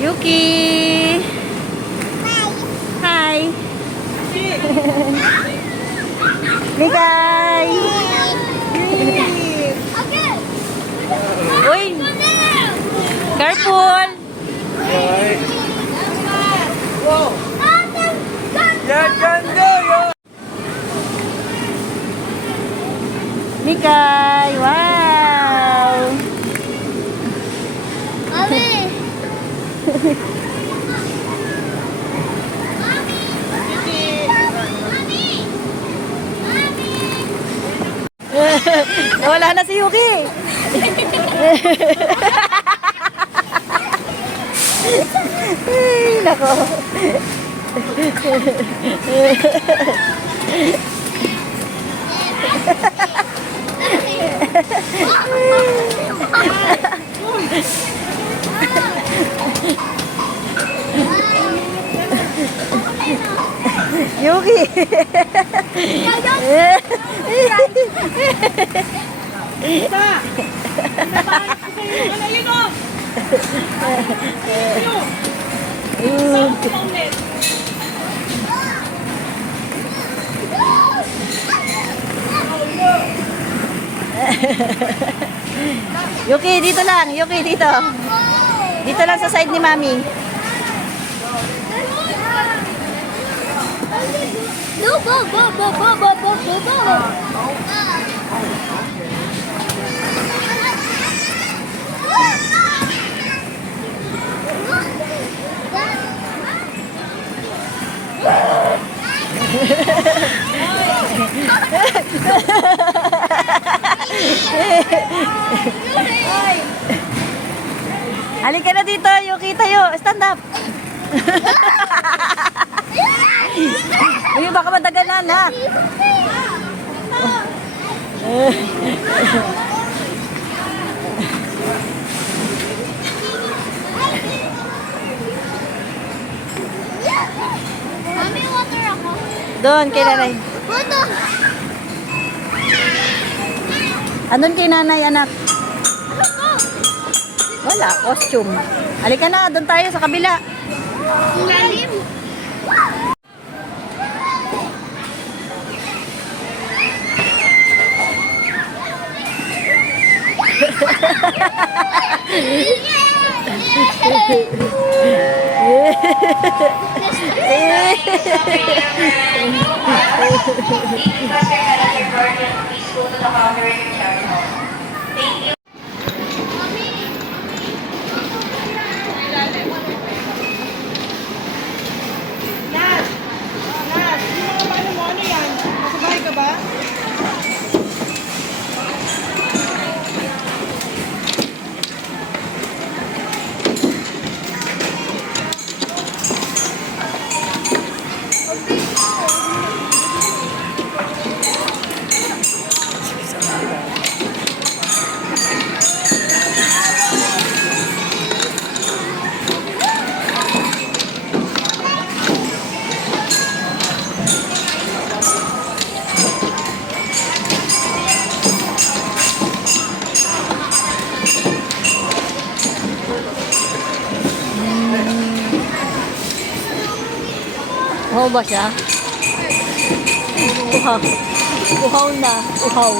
Yuki! Hi! Mikay! Uy! Careful! Mikay! Wow! Wala na si Yuki. Ay, nako. Yuki. Yuki, dito lang. Yuki, dito. Dito lang sa side ni Mami. No, go, go, go, go, go, go, go, go. Halika na dito, Yuki, tayo. Stand up. Ayun, baka madaganan, ha? Mami, water ako. Doon, kay nanay. Water. Andun kay nanay, anak. Wala, costume. Halika na, doon tayo sa kabila. Lalim. Uhaw ba siya? Uhaw. Uhaw na. Uhaw.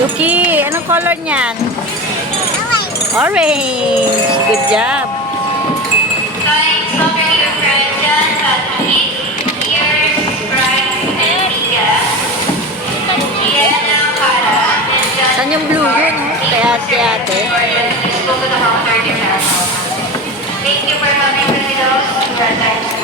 Yuki, anong color niyan? Orange. Good job. Saan yung blue yun? Kaya ate. Thank you for coming to those.